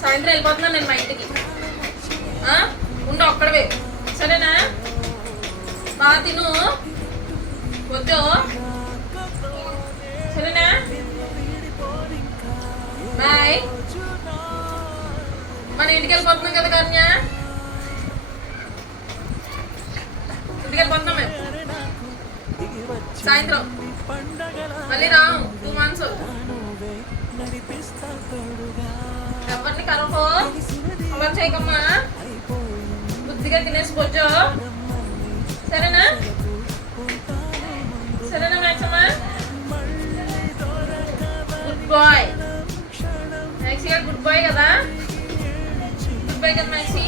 సాయంత్రం వెళ్ళిపోతున్నాను నేను మా ఇంటికి. ఉండు ఒక్కడవే, సరేనా? బాగా తిను, వద్దు, సరేనా? బాయ్. మన ఇంటికి వెళ్ళిపోతున్నాం కదా కన్య, ఇంటికి వెళ్ళిపోతున్నాం మేము సాయంత్రం. మళ్ళీ రాము 2 months. ఎవరిని కలపో, అలా చేయకమ్మా, బుద్ధిగా తినేసి కూర్చో, సరేనా? సరేనా మ్యాక్సమ్మా? గుడ్ బాయ్ మ్యాక్సీ గారు, గుడ్ బాయ్ కదా? గుడ్ బాయ్ కదా మ్యాక్సీ?